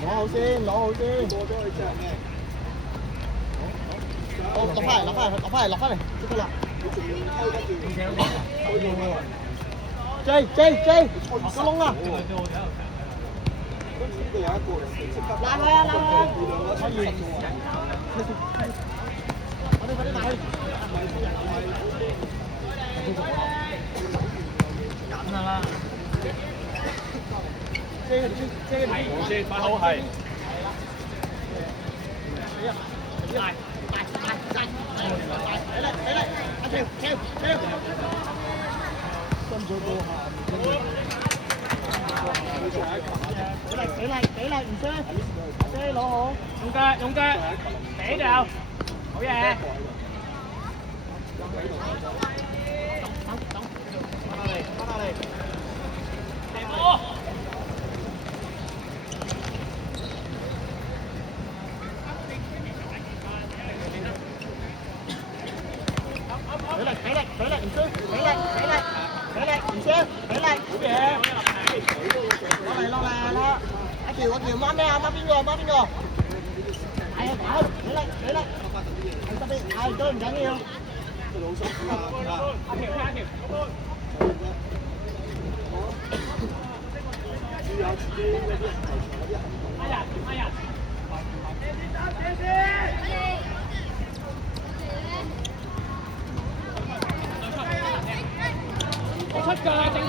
攞好先，攞好先。落翻嚟，落翻嚟，落翻嚟，落翻嚟，即刻啦。J，個窿啊！拉開啊，拉開啊！可以。快啲埋去。緊㗎啦。係好先，快好係。俾力唔衰，攞好，用腳，俾就，好嘢。翻嚟，停波。俾力唔衰，俾力唔衰，俾力，好嘢。落嚟啦！阿喬掹咩啊？掹邊個？係啊，俾力，特別係都唔緊要。阿喬。哎呀！出腳正行。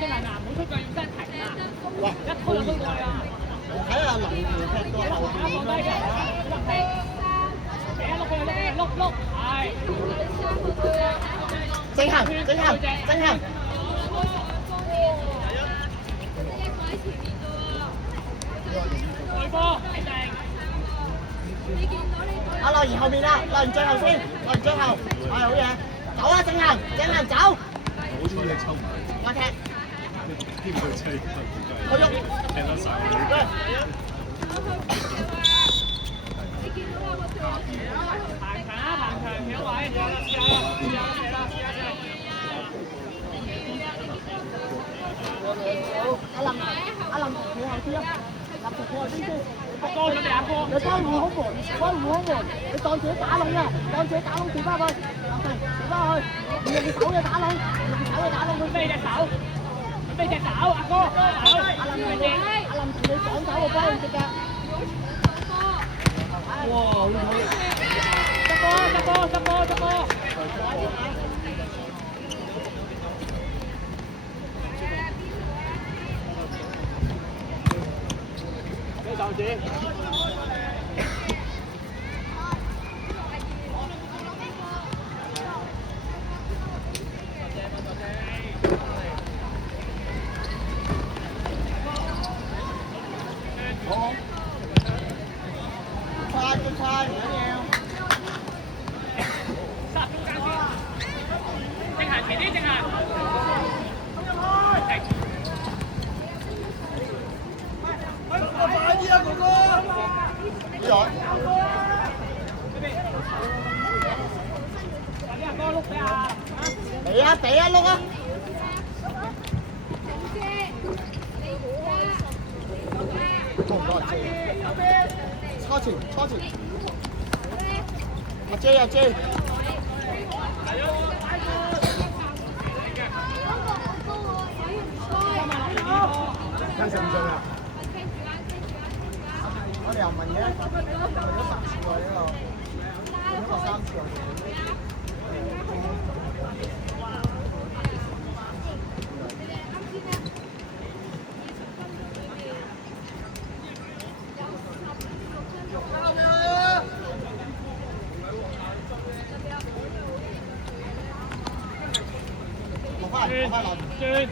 正行啊！唔好出腳，要真停啊！喂，一拖就過去啊！睇下林傑踢到後邊放低腳，碌，係。正行。外波，睇定。阿樂兒後面啦，樂兒最後先，係好嘢，走啊，正行走。好彩你抽唔到。我踢。邊個吹？我喐。踢得晒。行長企位，阿林企後啲啊，立住企後邊先。多咗你阿哥。你幫護好門，你當自己打窿啊，調翻去，用手嘅打窿，佢飛隻手，阿哥，阿林同你講手喎，幫佢隻腳。哇，好執波！咩手指？快，唔緊要。殺中間先，正行前啲，正行。快啲啊，哥哥！呢樣。快啲阿哥碌俾啊！俾啊，碌啊！多唔多初前，阿 J，跟上唔上啊？我哋又問嘅，問咗10次喎呢個，問咗3次喎。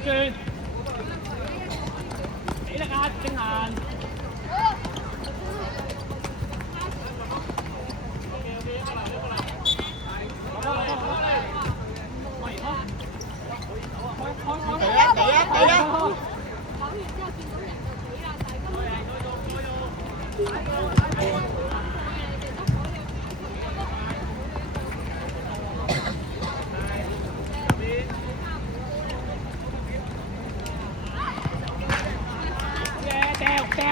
轉，俾力啊，正行。掉。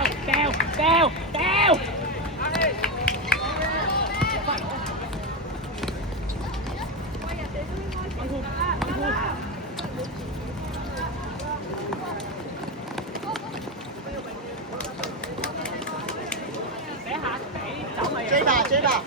追吧追吧！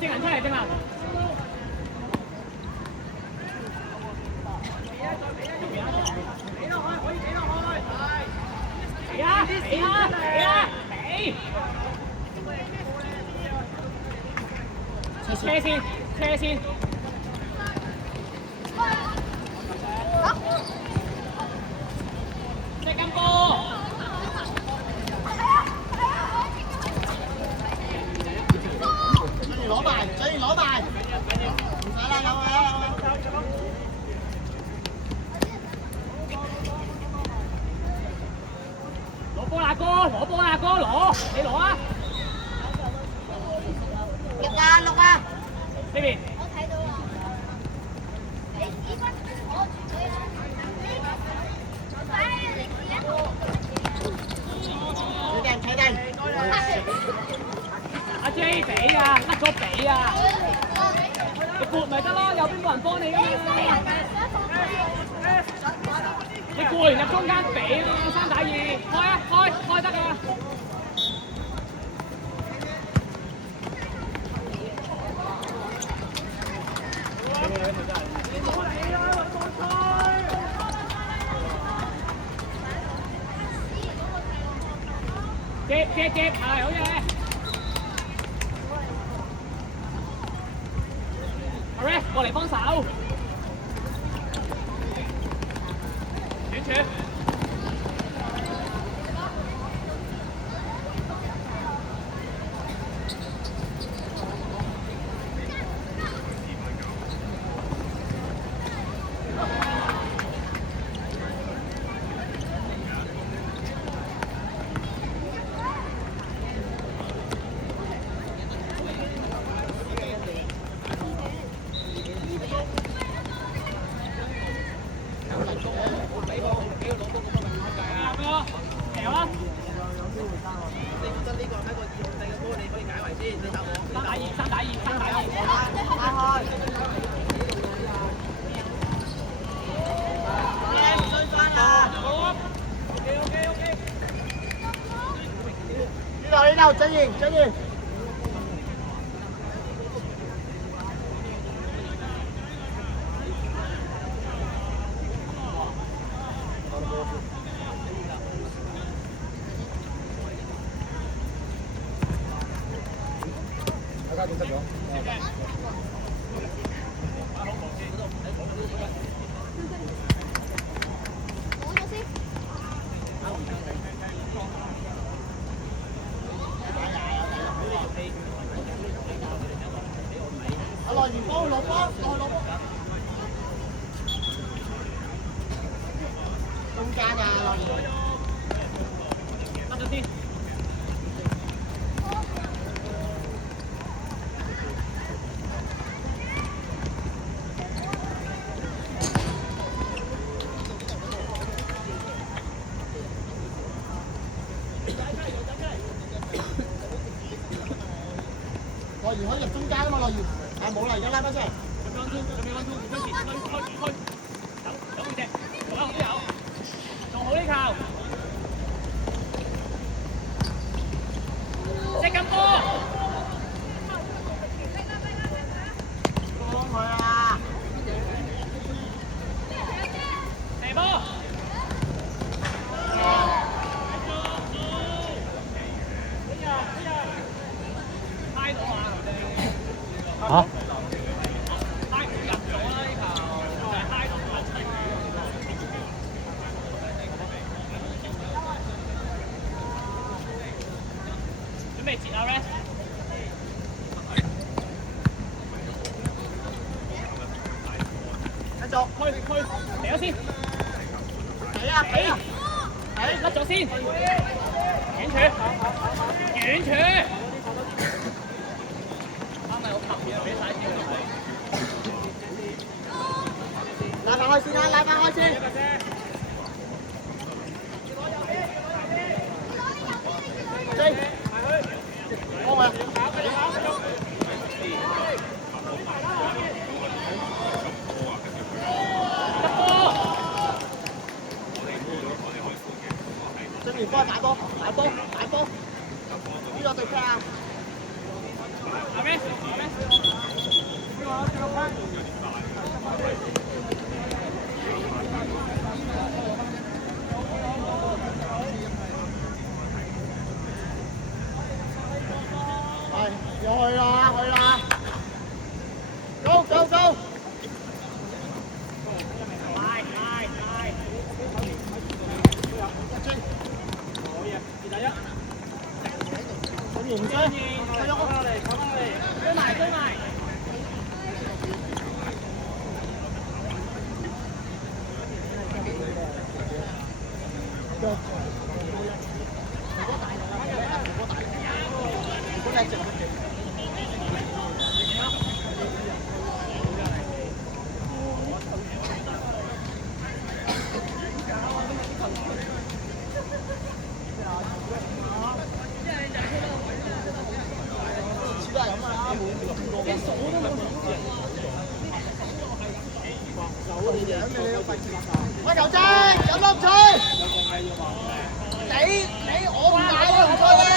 正人出嚟，正人。車先。隻金波。攞埋，最攞埋，唔使啦，有啊。攞波啦哥，攞，你攞啊！錄啊！呢邊。我睇到啊。你屎忽我住佢啊！睇定。阿 J 俾啊，甩咗俾啊！你撥咪得咯，有邊個人幫你㗎嘛？你過完入中間俾啊，3打2，開啊，開得啊！接，係好嘢。阿 Ray 過嚟幫手。短傳。呢度，真型。中間啊，樂兒。甩咗先。兒可以入中間啊嘛，樂兒。係冇啦，而家拉翻出嚟。準備溫通，推前，推，走背脊，左右都有，做好呢球。即金波，幫佢啊！射波。猜到啊！嚇？猜入咗啦呢球，就係猜到啊！準備截啊 Red！ 繼續推，嚟咗先，俾啊俾啊！甩咗先，遠處，啱咪好合嘅，俾晒條落嚟。拉翻開先啦，拉翻開先。追，幫佢。進完波打波，呢個對踢啊！阿 Red，係，又去啦！Go go go！唔追，追埋。喂，球仔，有冇唔吹？你我唔打都唔吹啊！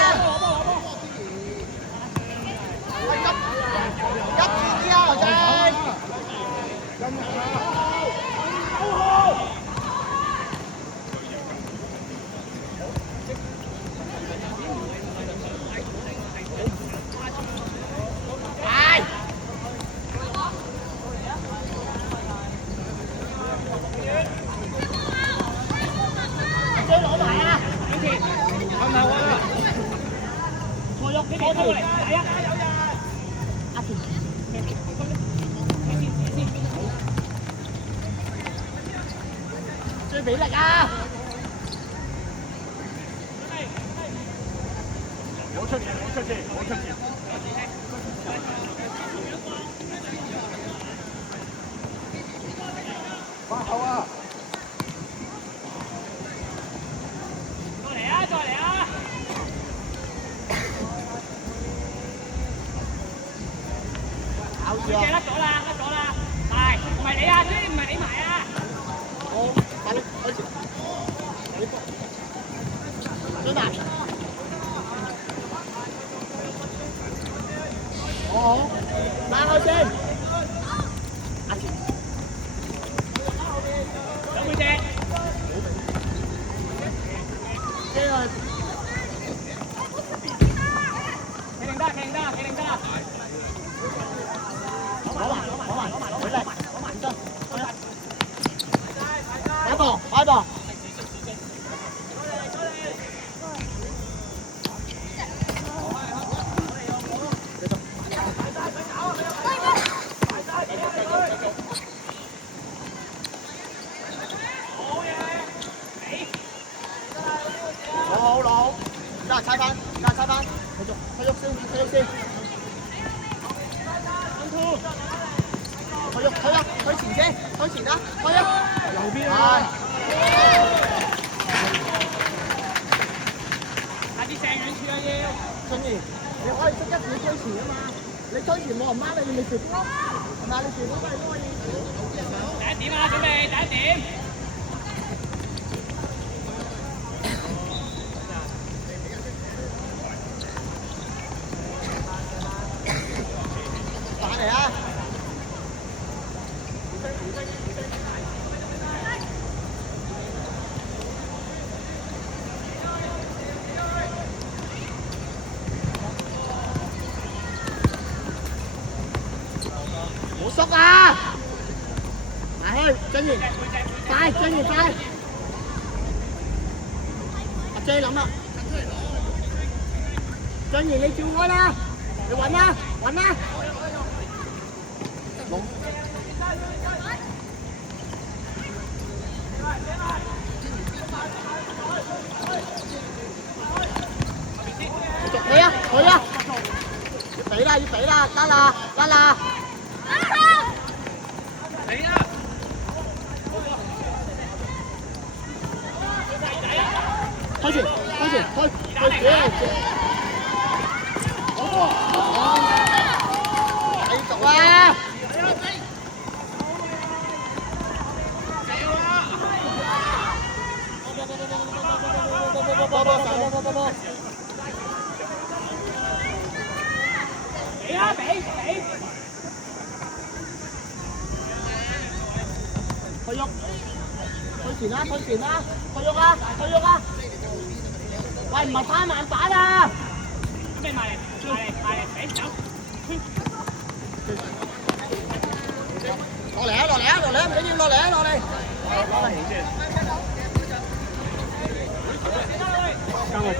急啲啊，球仔！最俾力啊！我出線。快口啊！再嚟啊！咬住啊！甩咗啦，係，唔係你啊，唔係你埋啊！好，大力開始，追埋，好，拉開先，有背脊，呢個企定得，攞埋，回嚟，擺波，好，而家猜翻，繼續，推喐先。推前先，推前啦，推啊！右邊啊！下啲射遠處啊要。俊賢，你可以識一秒推前啊嘛，你推前我唔啱你，你咪蝕咯，係咪？你蝕到咪都可以。第一點啊，準備第一點。打嚟啊！冇縮啊！埋去，張賢，快，張賢快！阿 J 諗啦，張賢你照開啦，你揾啦，揾啦！冇。佢啊，佢啊！要俾啦，要俾啦，得啦，得啦！開始，開始，開，繼續啦！俾啊，俾！去喐，去前啦，去前啦，去喐啊，去喐啊！喂，唔係打慢板啊！準備埋嚟，俾走。落嚟啊，落嚟啊，落嚟啊，唔緊要，落嚟啊，落嚟。跟我跑，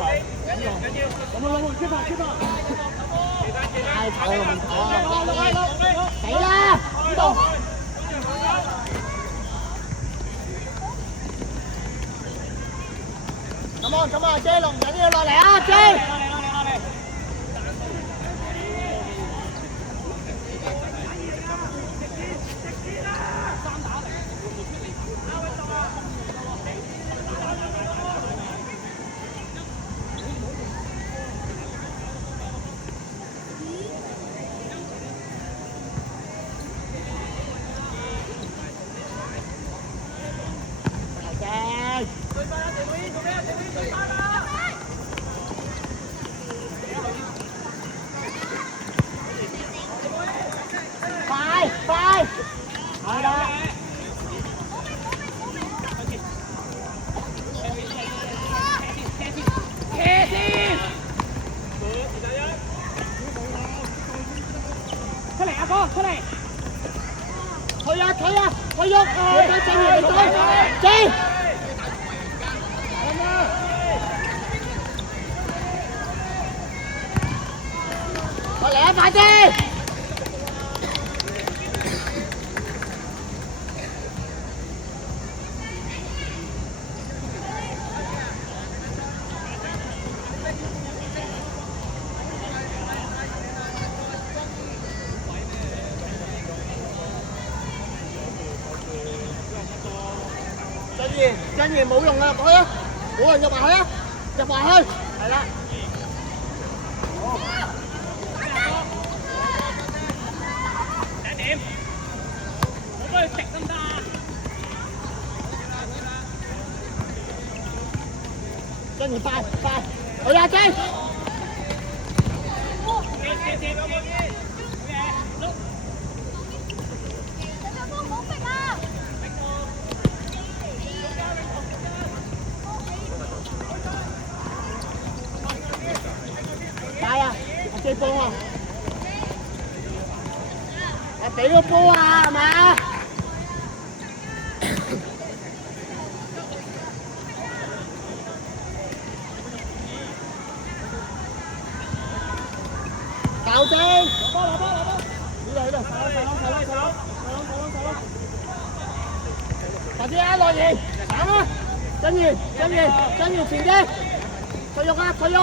咁出發！太醜啦，唔妥。死啦！呢度。咁啊，J 龍緊要落嚟啊，J！快！係啦。斜線。出嚟阿哥，出嚟。退啊！退喐！你對正面，你對正。落嚟啊！快啲！張賢冇用啊，入去啊！冇人入埋去啊！入埋去，係啦。第一點，我幫佢食得唔得啊？張賢快，去啊 J！快啊！我追波啊！我俾個波啊，係嘛？搞正！攞波！呢度，細佬！快啲啊，樂兒，打啦！張賢前啲！退喐啊！退喐！